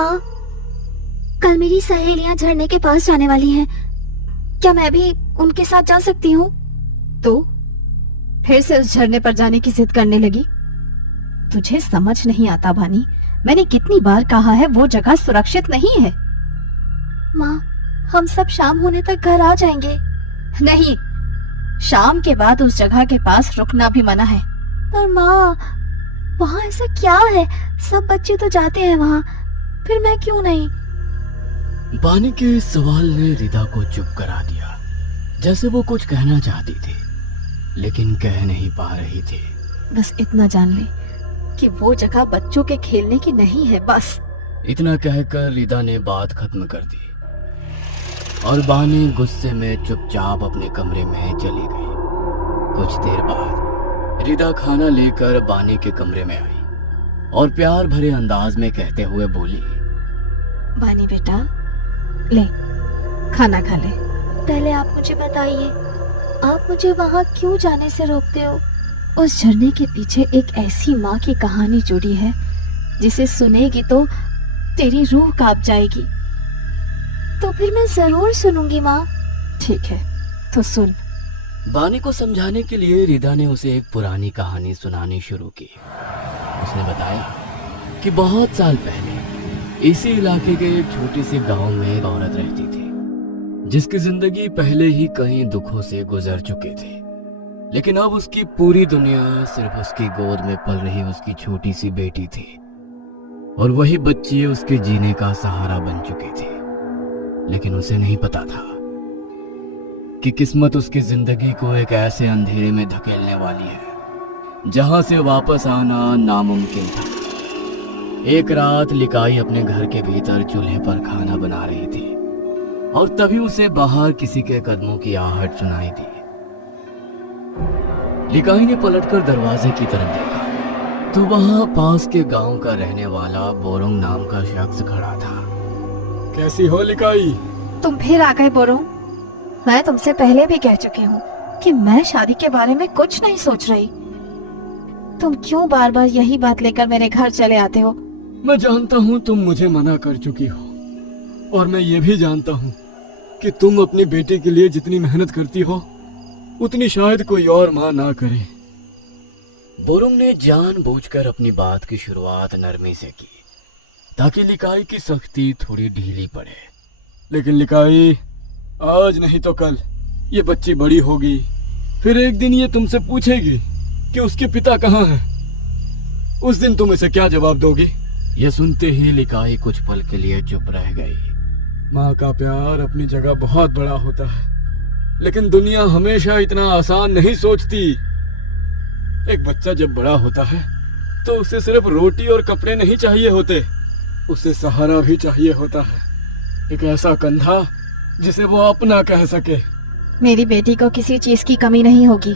माँ, कल मेरी सहेलियां झरने के पास जाने वाली हैं। क्या मैं भी उनके साथ जा सकती हूँ? तो फिर से उस झरने पर जाने की जिद करने लगी। तुझे समझ नहीं आता भानी, मैंने कितनी बार कहा है वो जगह सुरक्षित नहीं है। माँ, हम सब शाम होने तक घर आ जाएंगे। नहीं, शाम के बाद उस जगह के पास रुकना भी मना है। पर माँ, वहाँ ऐसा क्या है? सब बच्चे तो जाते हैं वहाँ, फिर मैं क्यों नहीं? बानी के इस सवाल ने रिदा को चुप करा दिया, जैसे वो कुछ कहना चाहती थी लेकिन कह नहीं पा रही थी। बस इतना जान ले कि वो जगह बच्चों के खेलने की नहीं है, बस। इतना कहकर रिदा ने बात खत्म कर दी और बानी गुस्से में चुपचाप अपने कमरे में चली गई। कुछ देर बाद रिदा खाना लेकर बानी के कमरे में आई और प्यार भरे अंदाज में कहते हुए बोली, बानी बेटा, ले खाना खा ले। पहले आप मुझे बताइए, आप मुझे वहाँ क्यों जाने से रोकते हो? उस झरने के पीछे एक ऐसी माँ की कहानी जुड़ी है जिसे सुनेगी तो तेरी रूह कांप जाएगी। तो फिर मैं जरूर सुनूंगी माँ। ठीक है, तो सुन। बानी को समझाने के लिए रिदा ने उसे एक पुरानी कहानी सुनानी शुरू की। उसने बताया कि बहुत साल पहले इसी इलाके के एक छोटे से गांव में एक औरत रहती थी जिसकी जिंदगी पहले ही कई दुखों से गुजर चुके थे, लेकिन अब उसकी पूरी दुनिया सिर्फ उसकी गोद में पल रही उसकी छोटी सी बेटी थी और वही बच्ची उसके जीने का सहारा बन चुकी थी। लेकिन उसे नहीं पता था कि किस्मत उसकी जिंदगी को एक ऐसे अंधेरे में धकेलने वाली है जहां से वापस आना नामुमकिन था। एक रात लिकाई अपने घर के भीतर चूल्हे पर खाना बना रही थी और तभी उसे बाहर किसी के कदमों की आहट सुनाई दी। लिकाई ने पलटकर दरवाजे की तरफ देखा तो वहां पास के गांव का रहने वाला बोरोंग नाम का शख्स खड़ा था। कैसी हो लिकाई? तुम फिर आ गए बोरोंग। मैं तुमसे पहले भी कह चुकी हूँ कि मैं शादी के बारे में कुछ नहीं सोच रही। तुम क्यों बार बार यही बात लेकर मेरे घर चले आते हो? मैं जानता हूँ तुम मुझे मना कर चुकी हो और मैं ये भी जानता हूँ कि तुम अपनी बेटी के लिए जितनी मेहनत करती हो उतनी शायद कोई और माँ ना करे। बोरोंग ने जानबूझकर अपनी बात की शुरुआत नरमी से की ताकि लिकाई की सख्ती थोड़ी ढीली पड़े। लेकिन लिकाई, आज नहीं तो कल ये बच्ची बड़ी होगी, फिर एक दिन ये तुमसे पूछेगी कि उसके पिता कहाँ हैं। उस दिन तुम इसे क्या जवाब दोगी? यह सुनते ही लिकाई कुछ पल के लिए चुप रह गई। माँ का प्यार अपनी जगह बहुत बड़ा होता है, लेकिन दुनिया हमेशा इतना आसान नहीं सोचती। एक बच्चा जब बड़ा होता है तो उसे सिर्फ रोटी और कपड़े नहीं चाहिए होते, उसे सहारा भी चाहिए होता है। एक ऐसा कंधा जिसे वो अपना कह सके। मेरी बेटी को किसी चीज की कमी नहीं होगी।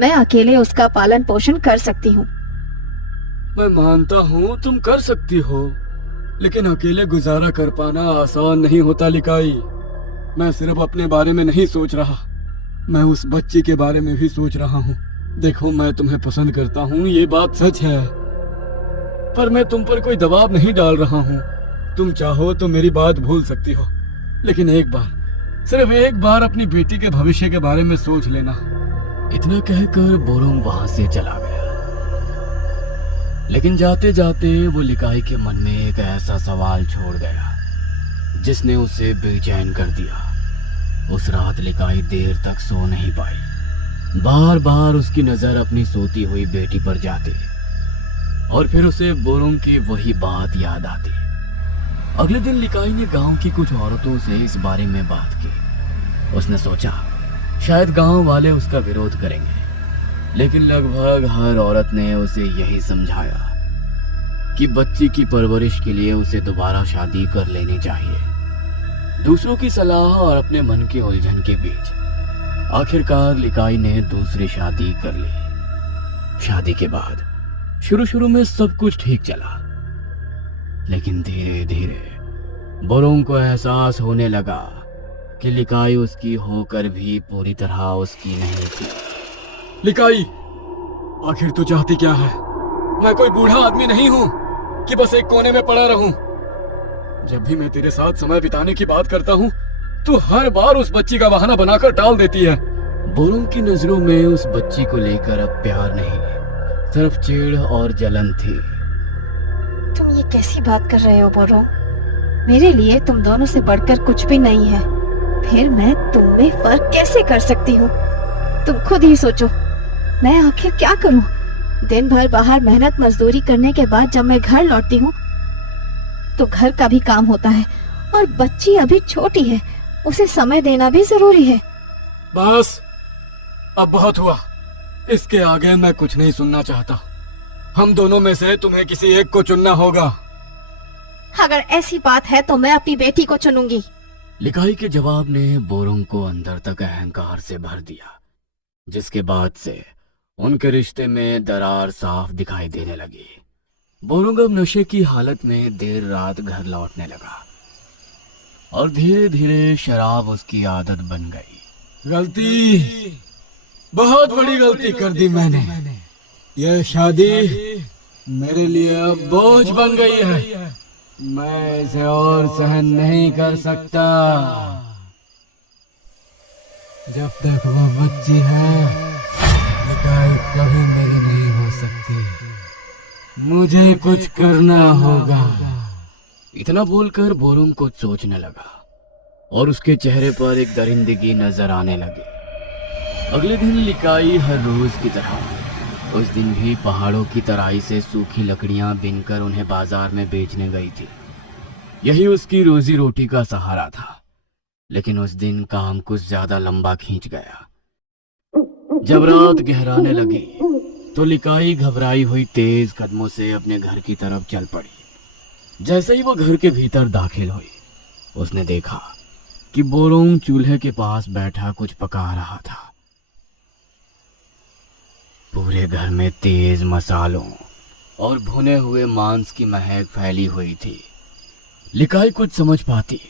मैं अकेले उसका पालन पोषण कर सकती हूँ। मैं मानता हूँ तुम कर सकती हो, लेकिन अकेले गुजारा कर पाना आसान नहीं होता लिकाई। मैं सिर्फ अपने बारे में नहीं सोच रहा, मैं उस बच्ची के बारे में भी सोच रहा हूँ। देखो, मैं तुम्हें पसंद करता हूँ, ये बात सच है, पर मैं तुम पर कोई दबाव नहीं डाल रहा हूँ। तुम चाहो तो मेरी बात भूल सकती हो, लेकिन एक बार, सिर्फ एक बार अपनी बेटी के भविष्य के बारे में सोच लेना। इतना कहकर बोरोंग वहां से चला गया। लेकिन जाते जाते वो लिकाई के मन में एक ऐसा सवाल छोड़ गया जिसने उसे बेचैन कर दिया। उस रात लिकाई देर तक सो नहीं पाई। बार बार उसकी नजर अपनी सोती हुई बेटी पर जाती और फिर उसे बोरोंग की वही बात याद आती। अगले दिन लिकाई ने गांव की कुछ औरतों से इस बारे में बात की। उसने सोचा शायद गांव वाले उसका विरोध करेंगे, लेकिन लगभग हर औरत ने उसे यही समझाया कि बच्ची की परवरिश के लिए उसे दोबारा शादी कर लेनी चाहिए। दूसरों की सलाह और अपने मन की उलझन के बीच आखिरकार लिकाई ने दूसरी शादी कर ली। शादी के बाद शुरू में सब कुछ ठीक चला, लेकिन धीरे धीरे बोरोंग को एहसास होने लगा कि लिकाई उसकी होकर भी पूरी तरह उसकी नहीं थी। लिकाई, आखिर तू चाहती क्या है? मैं कोई बूढ़ा आदमी नहीं हूँ कि बस एक कोने में पड़ा रहूं। जब भी मैं तेरे साथ समय बिताने की बात करता हूँ तू हर बार उस बच्ची का बहाना बनाकर टाल देती है। बोरोंग की नजरों में उस बच्ची को लेकर अब प्यार नहीं, सिर्फ चिढ़ और जलन थी। तुम ये कैसी बात कर रहे हो बोरोंग? मेरे लिए तुम दोनों से बढ़कर कुछ भी नहीं है, फिर मैं तुम में फर्क कैसे कर सकती हूँ? तुम खुद ही सोचो, मैं आखिर क्या करूँ? दिन भर बाहर मेहनत मजदूरी करने के बाद जब मैं घर लौटती हूँ तो घर का भी काम होता है, और बच्ची अभी छोटी है, उसे समय देना भी जरूरी है। बस अब बहुत हुआ, इसके आगे मैं कुछ नहीं सुनना चाहता। हम दोनों में से तुम्हें किसी एक को चुनना होगा। अगर ऐसी बात है तो मैं अपनी बेटी को चुनूंगी। लिकाई के जवाब ने बोरोंग को अंदर तक अहंकार से भर दिया, जिसके बाद से उनके रिश्ते में दरार साफ दिखाई देने लगी। बोरोंग अब नशे की हालत में देर रात घर लौटने लगा और धीरे धीरे शराब उसकी आदत बन गई। गलती, बहुत बड़ी गलती कर दी मैंने। यह शादी मेरे लिए अब बोझ बन गई है, मैं इसे और सहन नहीं कर सकता। जब तक वो बच्ची है लिकाई कभी मेरी नहीं हो सकती। मुझे कुछ करना होगा। इतना बोलकर बोरोंग कुछ सोचने लगा और उसके चेहरे पर एक दरिंदगी नजर आने लगी। अगले दिन लिकाई हर रोज की तरह उस दिन भी पहाड़ों की तराई से सूखी लकड़ियां बीनकर उन्हें बाजार में बेचने गई थी। यही उसकी रोजी रोटी का सहारा था। लेकिन उस दिन काम कुछ ज्यादा लंबा खींच गया। जब रात गहराने लगी तो लिकाई घबराई हुई तेज कदमों से अपने घर की तरफ चल पड़ी। जैसे ही वो घर के भीतर दाखिल हुई, उसने देखा कि बोरोंग चूल्हे के पास बैठा कुछ पका रहा था। पूरे घर में तेज मसालों और भुने हुए मांस की महक फैली हुई थी। लिकाई कुछ समझ पाती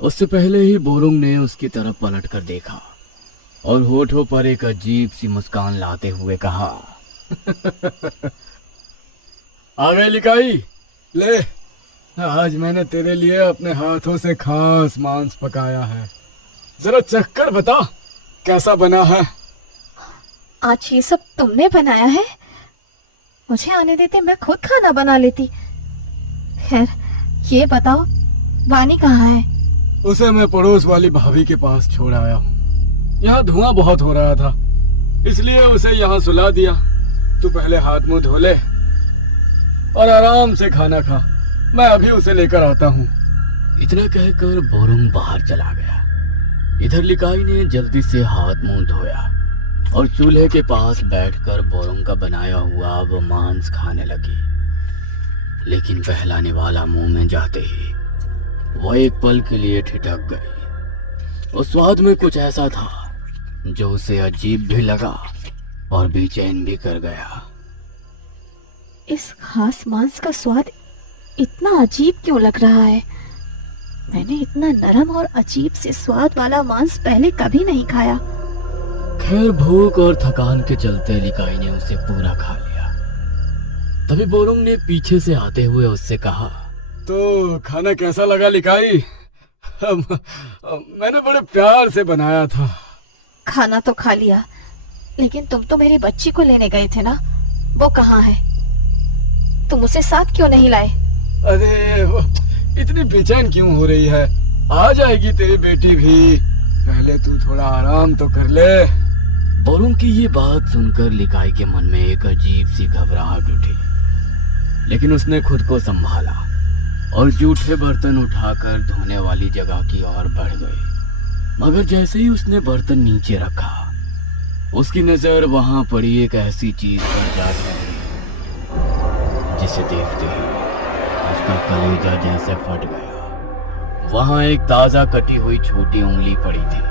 उससे पहले ही बोरोंग ने उसकी तरफ पलट कर देखा और होठों पर एक अजीब सी मुस्कान लाते हुए कहा, आ गई लिकाई, ले आज मैंने तेरे लिए अपने हाथों से खास मांस पकाया है। जरा चख कर बता कैसा बना है। आज ये सब तुमने बनाया है? मुझे आने देते, मैं खुद खाना बना लेती। खैर ये बताओ, वानी कहाँ है? उसे मैं पड़ोस वाली भाभी के पास छोड़ आया हूँ। यहाँ धुआं बहुत हो रहा था, इसलिए उसे यहाँ सुला दिया। तू पहले हाथ मुंह धो ले और आराम से खाना खा, मैं अभी उसे लेकर आता हूँ। इतना कहकर बोरोंग बाहर चला गया। इधर लिकाई ने जल्दी से हाथ मुंह धोया और चूल्हे के पास बैठकर बोरोंग का बनाया हुआ वो मांस खाने लगी। लेकिन बहलाने वाला मुंह में जाते ही वो एक पल के लिए ठिठक गई। उस स्वाद में कुछ ऐसा था जो उसे अजीब भी लगा और बेचैन भी कर गया। इस खास मांस का स्वाद इतना अजीब क्यों लग रहा है? मैंने इतना नरम और अजीब से स्वाद वाला मांस पहले कभी नहीं खाया। खैर भूख और थकान के चलते लिकाई ने उसे पूरा खा लिया। तभी बोरोंग ने पीछे से आते हुए उससे कहा, तो खाना कैसा लगा लिकाई? मैंने बड़े प्यार से बनाया था। खाना तो खा लिया, लेकिन तुम तो मेरी बच्ची को लेने गए थे ना, वो कहाँ है? तुम उसे साथ क्यों नहीं लाए? अरे वो इतनी बेचैन क्यों हो रही है? आ जाएगी तेरी बेटी भी, पहले तू थोड़ा आराम तो कर ले। बोरोंग की ये बात सुनकर लिकाई के मन में एक अजीब सी घबराहट उठी, लेकिन उसने खुद को संभाला और जूठे बर्तन उठाकर धोने वाली जगह की ओर बढ़ गई। मगर जैसे ही उसने बर्तन नीचे रखा, उसकी नजर वहां पड़ी एक ऐसी चीज पर जा गई जिसे देखते ही उसका कलेजा जैसे फट गया। वहां एक ताजा कटी हुई छोटी उंगली पड़ी थी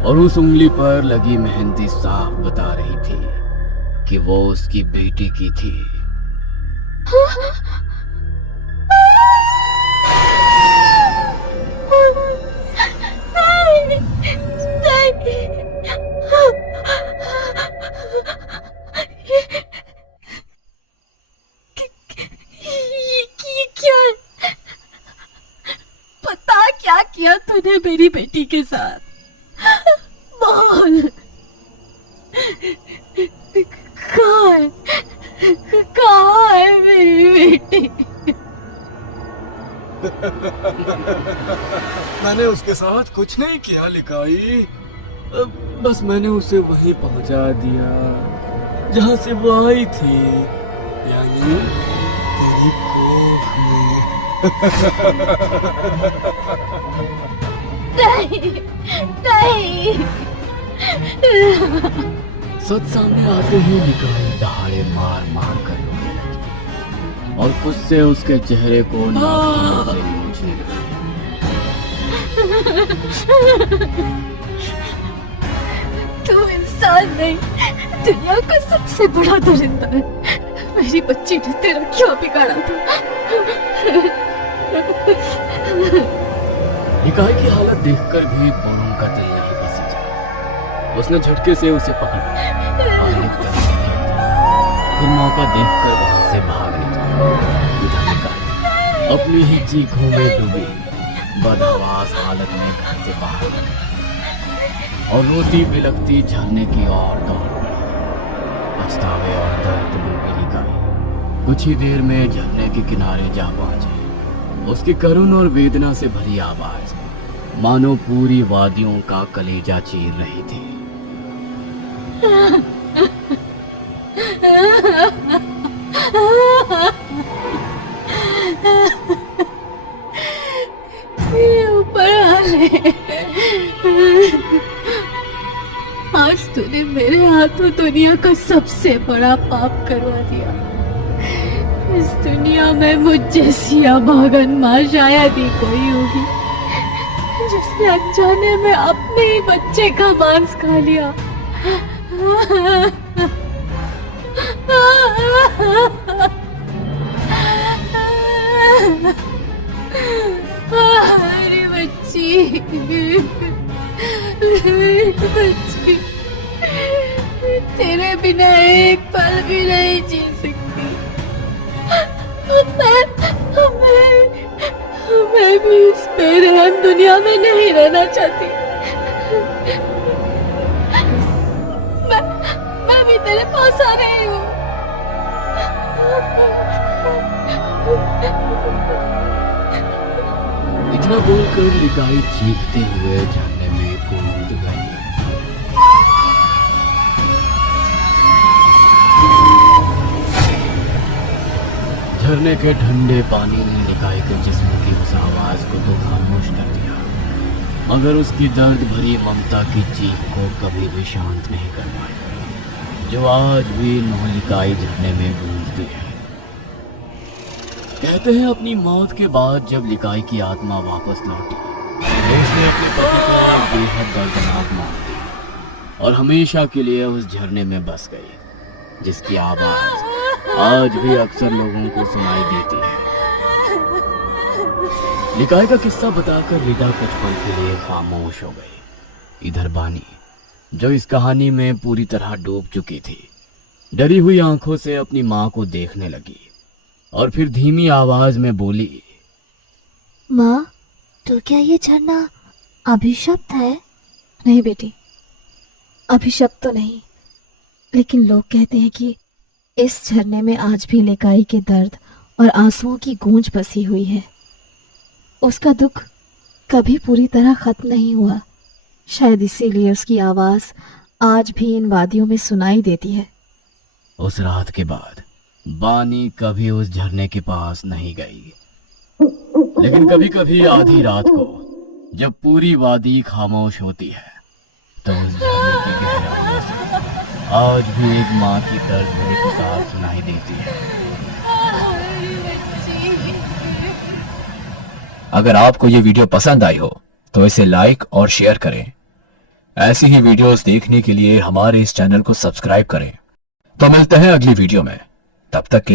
और उस उंगली पर लगी मेहंदी साफ बता रही थी कि वो उसकी बेटी की थी। तूने मेरी बेटी के साथ? बोल, कहाँ है मेरी बेटी? मैंने उसके साथ कुछ नहीं किया लिकाई। बस मैंने उसे वहीं पहुंचा दिया जहां से वो आई थी, यानी तेरी कोख में। नहीं, नहीं। सच सामने आते ही लिकाई दहाड़े मार मार कर रोने लगी और गुस्से उसके चेहरे को नाखूनों से नोचने लगी। तू इंसान नहीं, दुनिया का सबसे बड़ा दरिंदा है। मेरी बच्ची ने तेरा क्या बिगाड़ा था? लिकाई की हालत देखकर भी बोनों का दिल नहीं बसीजा। उसने झटके से उसे पकड़ा और एक तरफ से खेल दिया। फिर मौका देखकर वहां से भाग निकला। इधर लिकाई अपनी ही चीखों में डूबी बदहवास हालत में घर से बाहर निकली और रोती बिलखती झरने की ओर दौड़ पड़ी। पछतावे और दर्द डूबी लिकाई कुछ ही देर में झरने के किनारे जा पहुंची। उसकी करुण और वेदना से भरी आवाज मानो पूरी वादियों का कलेजा चीर रही थी। ऊपर वाले, आज तूने मेरे हाथों दुनिया का सबसे बड़ा पाप करवा दिया। इस दुनिया में मुझ जैसी अभागन माँ शायद ही कोई होगी जिसने अनजाने में अपने ही बच्चे का मांस खा लिया। मेरी बच्ची, मेरी बच्ची, तेरे बिना एक पल भी नहीं जी सकती। मैं भी इस बेरहम दुनिया में नहीं रहना चाहती। मैं भी तेरे पास आ रही हूँ। इतना बोलकर लिकाई चीखते हुए झरने में कूद गई। झरने के ठंडे पानी ने लिकाई के जिस्म की उस आवाज को तो खामोश कर दिया, मगर उसकी दर्द भरी ममता की चीख को कभी भी शांत नहीं कर पाई, जो आज भी लिकाई झरने में गूंजती है। कहते हैं अपनी मौत के बाद जब लिकाई की आत्मा वापस लौटी तो उसने अपने पति को बेहद दर्दनाक मौत दी और हमेशा के लिए उस झरने में बस गई, जिसकी आवाज आज भी अक्सर लोगों को सुनाई देती है। लिकाई का किस्सा बताकर रिदा कुछ पल के लिए खामोश हो गई। इधर बानी, जो इस कहानी में पूरी तरह डूब चुकी थी, डरी हुई आंखों से अपनी माँ को देखने लगी और फिर धीमी आवाज में बोली, माँ, तो क्या ये झरना अभिशप्त है? नहीं बेटी, अभिशप्त तो नहीं, लेकिन लोग कहते हैं कि इस झरने में आज भी लिकाई के दर्द और आंसुओं की गूंज बसी हुई है। उसका दुख कभी पूरी तरह खत्म नहीं हुआ, शायद इसीलिए उसकी आवाज आज भी इन वादियों में सुनाई देती है। उस रात के बाद बानी कभी उस झरने के पास नहीं गई, लेकिन कभी कभी आधी रात को जब पूरी वादी खामोश होती है तो उस झरने की गहराइयों से आज भी एक माँ की दर्द भरी पुकार सुनाई देती है। अगर आपको ये वीडियो पसंद आई हो तो इसे लाइक और शेयर करें। ऐसी ही वीडियोस देखने के लिए हमारे इस चैनल को सब्सक्राइब करें। तो मिलते हैं अगली वीडियो में, तब तक के